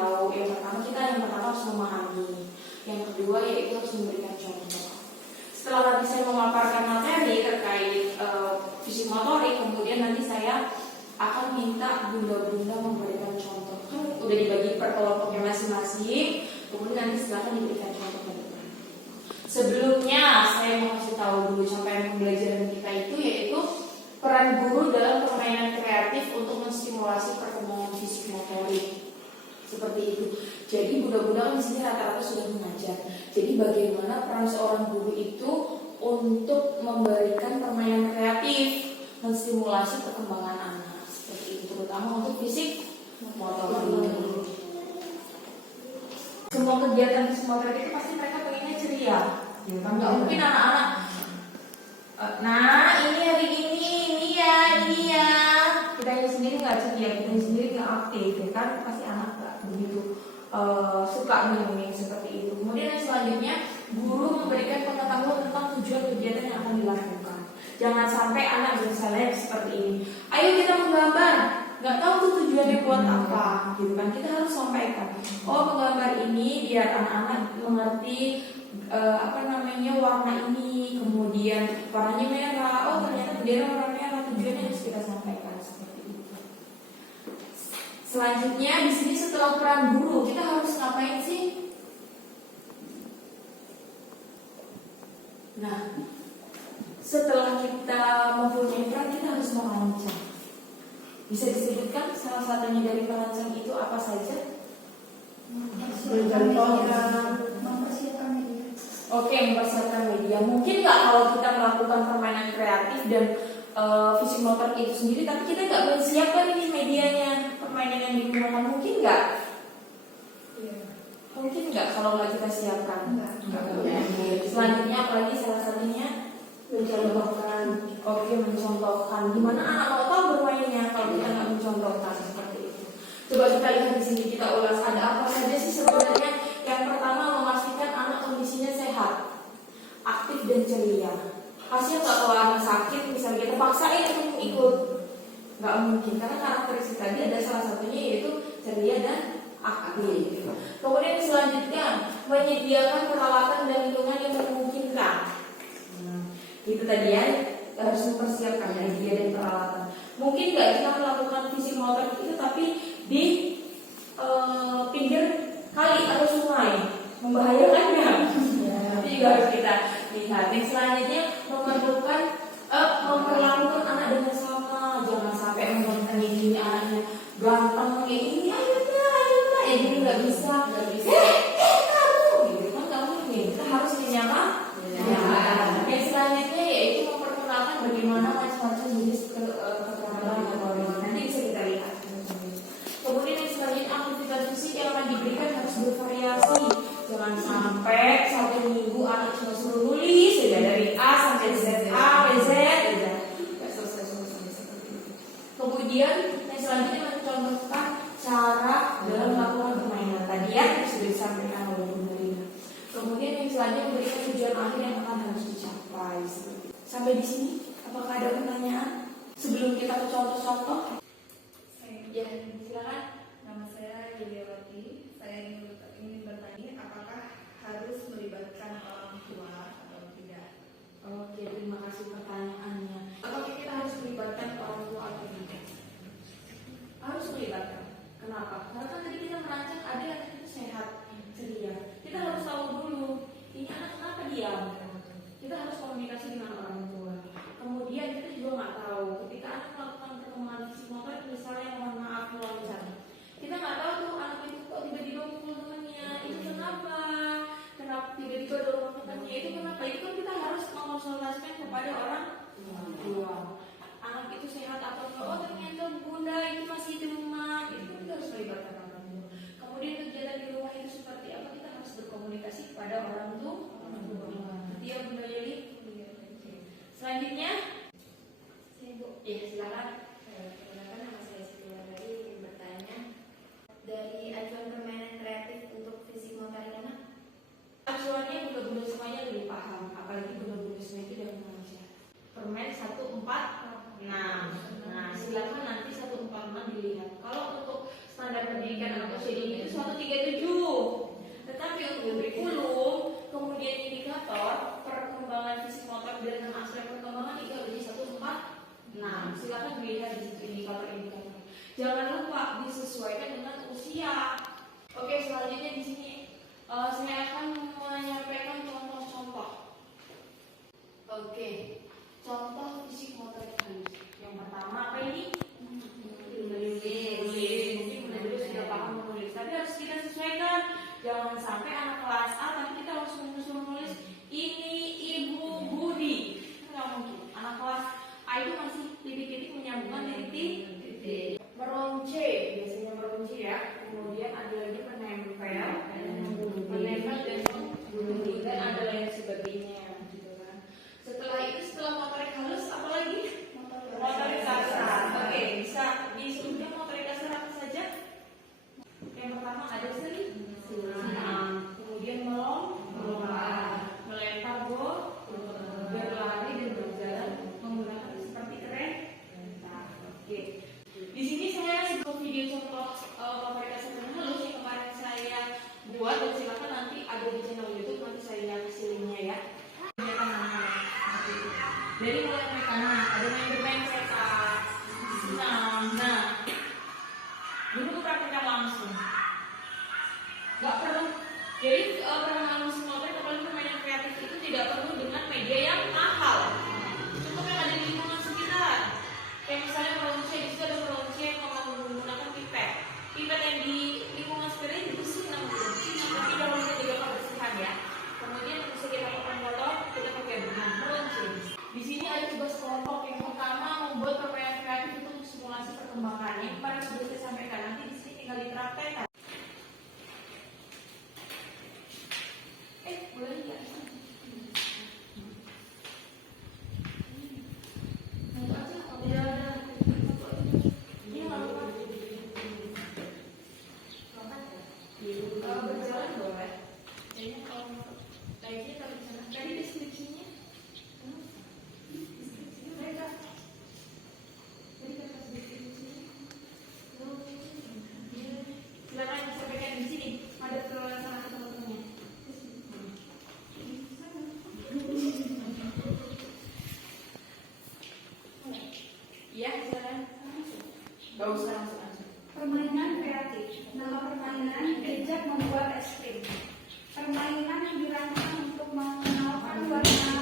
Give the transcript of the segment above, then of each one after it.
tahu, yang pertama harus memahami, yang kedua yaitu harus memberikan contoh. Setelah nanti saya memaparkan materi terkait fisik motorik, kemudian nanti saya akan minta bunda-bunda memberikan contoh. Kan udah dibagi per kelompoknya masing-masing, kemudian nanti silakan diberikan contoh ke depan. Sebelumnya saya mau kasih tahu dulu capaian pembelajaran kita itu yaitu peran guru dalam permainan kreatif untuk menstimulasi perkembangan fisik motorik. Seperti itu. Jadi bunda-bunda kan di sini rata-rata sudah mengajar. Jadi bagaimana peran seorang guru itu untuk memberikan permainan kreatif, menstimulasi perkembangan anak. Seperti itu, terutama untuk fisik motorik. Semua kegiatan fisik motorik itu pasti mereka pengennya ceria. Nggak mungkin anak-anak. Nah, ini hari ini ya. Kita sendiri nggak ceria, kita sendiri nggak aktif, ya kan? Pasti anak nggak begitu suka nih seperti itu. Kemudian yang selanjutnya, guru memberikan pengetahuan tentang tujuan kegiatan yang akan dilakukan. Jangan sampai anak berseleb seperti ini. Ayo kita menggambar, nggak tahu tuh tujuannya buat apa, gitu kan? Kita harus sampaikan. Oh, menggambar ini biar anak-anak mengerti warna ini, kemudian warnanya merah. Oh, ternyata bendera warna merah, tujuannya harus kita sampaikan seperti itu. Selanjutnya di sini setelah peran guru, kita harus ngapain sih? Nah, setelah kita mempunyai peran, kita harus merancang. Bisa disebutkan salah satunya dari perancang itu apa saja? Mempersiapkan media. Oke, mempersiapkan media. Mungkin nggak kalau kita melakukan permainan kreatif dan fisik motor itu sendiri, tapi kita nggak menyiapkan ini medianya, permainan yang digunakan, mungkin nggak? Iya. Mungkin nggak kalau nggak kita siapkan? Nggak. Selanjutnya apalagi salah satunya mencontohkan. Oke, mencontohkan. Gimana anak mau tahu bermainnya kalau kita nggak mencontohkan seperti itu? Coba kita lihat di sini, kita ulas ada apa saja sih sebenarnya. Yang pertama, memastikan anak kondisinya sehat, aktif dan ceria. Pasti nggak kalau anak sakit, misalnya kita paksain untuk ikut, nggak mungkin karena karakteristik tadi ada salah satunya yaitu ceria dan aktif. Kemudian selanjutnya menyediakan peralatan dan lingkungan yang memungkinkan. Itu tadi ya, harus mempersiapkan media dan peralatan. Mungkin nggak kita melakukan fisik motor itu tapi di pinggir kali atau sungai, membahayakan ya. Itu juga harus kita lihat. Yang selanjutnya memperlakukan anak dengan sama, jangan sampai memberikan ini anaknya ganteng kayak ini, ayo ya jadi nggak bisa. Kamu gitu kan nggak mungkin. Kita harus menyapa. Yang selanjutnya yaitu memperkenalkan bagaimana macam-macam jenis keterampilan motorik. Nanti bisa kita lihat. Kemudian yang selanjutnya aktivitas fisik yang akan diberikan harus bervariasi. Jangan sampai satu minggu anak cuma suruh nulis saja dari A sampai Z, A sampai Z saja. Selesai seperti itu. Kemudian yang selanjutnya mencontohkan cara dalam melakukan permainan tadi ya sudah disampaikan oleh Bunda Rina. Kemudian yang selanjutnya memberikan tujuan akhir yang akan harus dicapai. Sampai di sini, apakah ada pertanyaan sebelum kita ke contoh-contoh? Ya, silakan. Nama saya Yuliawati. Saya ingin bertanya apakah harus melibatkan orang tua atau tidak? Oke, terima kasih pertanyaannya. Apakah kita harus melibatkan orang tua atau tidak? Harus melibatkan. Kenapa? Karena kan tadi kita merancang ada yang itu sehat, ceria. Kita harus tahu dulu ini anak kenapa diam. Kita harus komunikasi dengan orang tua. Kemudian kita juga nggak tahu ketika anak melakukan perkembangan fisik kan anak usia dini itu 137. Tetapi untuk kurikulum, kemudian indikator perkembangan fisik motor dan 6 aspek perkembangan itu ada di 146. Silakan dilihat di situ indikator-indikator. Jangan lupa disesuaikan dengan usia. Oke, selanjutnya di sini saya akan menyampaikan contoh-contoh. Oke, contoh fisik motorik halus. Yang pertama apa ini? Menulis. Mungkin dulu sudah paham menulis, tapi harus kita sesuaikan. Jangan sampai anak kelas A tapi kita langsung menulis ini Ibu Budi. Nggak mungkin. Anak kelas A itu masih titik-titik menyambungkan titik. Meronce, biasanya meronce ya. Kemudian ada lagi menempel dan menggulung, dan ada lain sebagainya. Setelah itu, setelah motorik halus, apa lagi? Motorik kasar. Oke, bisa disebutkan motorik kasar apa saja? Yang pertama ada senam, kemudian melompat, melempar bola, berlari dan berjalan menggunakan seperti kereta. Oke, di sini saya sebuah video contoh motorik kasar dan halus yang kemarin saya buat, dan silakan nanti ada di channel YouTube, nanti saya kasih linknya ya. Dari mulai mekanik, ada yang bermain sepak, senam. Nah, dulu tuh prakteknya langsung. Gak perlu. Jadi permainan musik motorik, apalagi permainan kreatif itu tidak perlu dengan media yang mahal. Cukup yang ada di lingkungan sekitar. Kayak misalnya meronce, di situ ada meronce yang menggunakan pipet. Pipet yang di lingkungan sekitar itu bersih namanya. Tapi kalau kita juga kebersihan ya. Kemudian bisa kita pakai motor, kita pakai benang meronce. Di sini ada tugas kelompok. Yang pertama membuat permainan kreatif untuk simulasi perkembangannya. Kemarin sudah saya sampaikan, nanti di sini tinggal diterapkan. Boleh ya? Berjalan boleh. Kayaknya kalau baiknya kalau di sana. Tadi deskripsinya. Silakan disampaikan di sini. Ada perlawanan sama teman-temannya. Iya, silakan. Gak usah langsung aja. Permainan kreatif. Nama permainan diajak membuat es krim. Permainan yang dirancang untuk mengenalkan warna,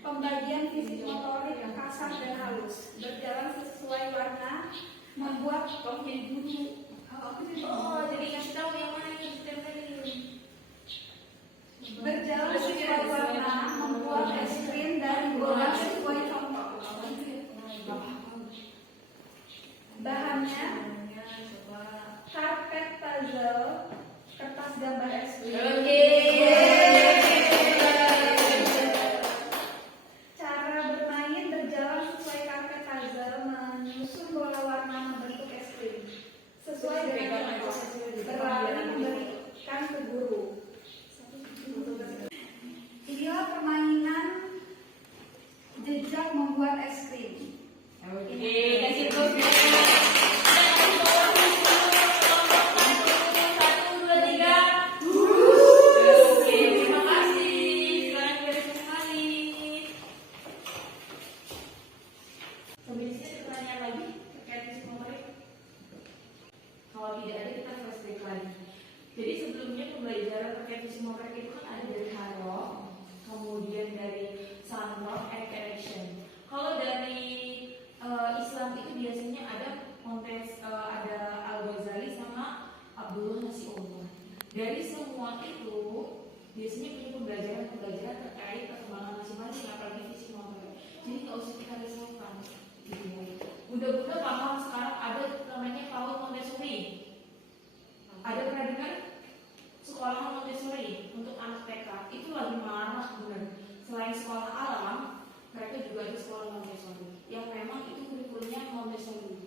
pembagian fisik motorik kasar dan halus, berjalan sesuai warna, membuat topi dulu. Oh, jadi kasih tahu yang mana yang ditempelin. Berjalan sesuai warna, membuat es krim dan bola sesuai contoh. Bahannya karpet puzzle, kertas gambar es krim. Oke. Cara bermain berjalan sesuai karpet puzzle, menyusun bola warna membentuk es krim. Sesuai dengan berlari memberikan ke guru. Inilah permainan jejak membuat es krim. Oke, kasih terus. Kalau tidak ada, kita flashback lagi. Jadi sebelumnya pembelajaran terkait fisik motorik itu kan ada dari Haro, kemudian dari Santor, Action. Kalau dari Islam itu biasanya ada ada Al-Ghazali sama Abdullah Nasi Umar. Dari semua itu biasanya punya pembelajaran terkait perkembangan masing-masing, apalagi fisik motorik. Jadi nggak usah kita risaukan. Mudah-mudahan paham sekarang ada namanya PAUD Montessori. Ada pernah dengar sekolahan Montessori untuk anak TK? Itu lagi marak benar. Selain sekolah alam, mereka juga ada sekolah Montessori yang memang itu kurikulumnya Montessori.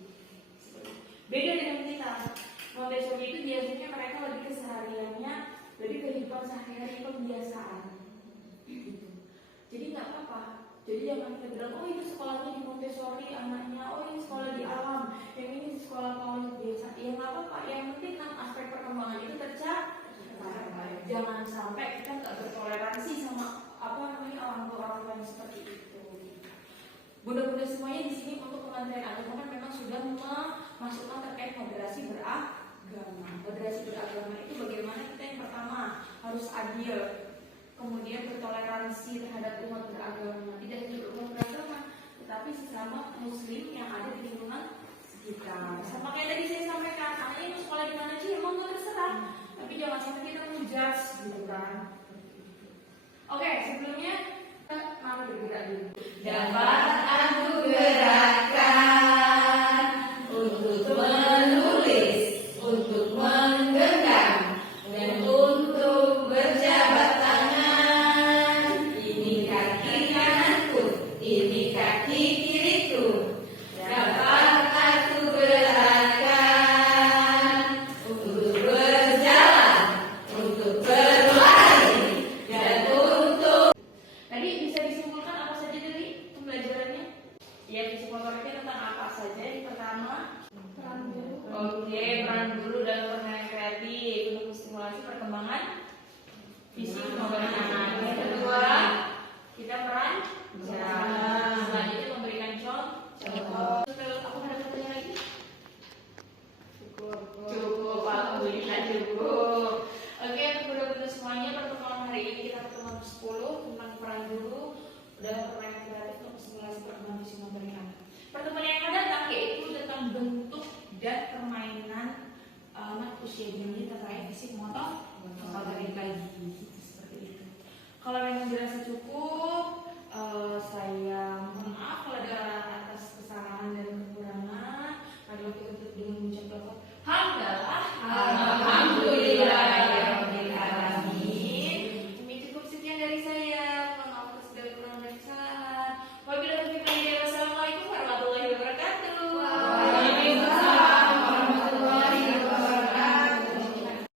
Beda dengan kita. Montessori itu biasanya mereka lebih kesehariannya, lebih kehidupan sehari-hari, kebiasaan. Jadi nggak apa-apa. Jadi jangan kita bilang, oh ini sekolahnya di Montessori anaknya, oh ini sekolah di alam, yang ini sekolah PAUD biasa. Ya nggak apa-apa, yang penting kan aspek perkembangan itu tercapai. Jangan sampai kita nggak bertoleransi sama orang tua yang seperti itu. Bunda-bunda semuanya di sini untuk Kementerian Agama kan memang sudah memasukkan terkait moderasi beragama. Moderasi beragama itu bagaimana kita yang pertama harus adil, kemudian bertoleransi terhadap umat beragama, tidak hanya umat beragama, tetapi sesama Muslim yang ada di lingkungan sekitar. Sama kayak tadi saya sampaikan, anaknya mau sekolah di mana sih, emang nggak terserah, tapi jangan sampai kita menjudge, gitu kan. Oke, sebelumnya kita mau bergerak dulu. Dapat aku gerakan untuk menulis, untuk menggenggam, dan untuk berjabat tangan. Ini kaki kananku, ini kaki kiriku. Dapat aku gerakan untuk berjalan, untuk berlari, dan untuk. Tadi bisa disimpulkan apa saja dari pembelajarannya? Ya, fisik motoriknya tentang apa saja? Yang pertama, Peran guru. oke, peran guru dalam permainan kreatif untuk menstimulasi perkembangan fisik motorik anak. Yang kedua, kita peran jalan. Selanjutnya memberikan contoh. Aku ada pertanyaan lagi? Cukup, alhamdulillah cukup. Oke, untuk bunda-bunda semuanya, pertemuan hari ini kita pertemuan 10 tentang peran guru dalam permainan kreatif untuk stimulasi perkembangan fisik motorik anak. Pertemuan yang akan datang yaitu tentang bentuk dan permainan anak usia dini terkait fisik motorik lagi, seperti itu. Kalau memang dirasa cukup, saya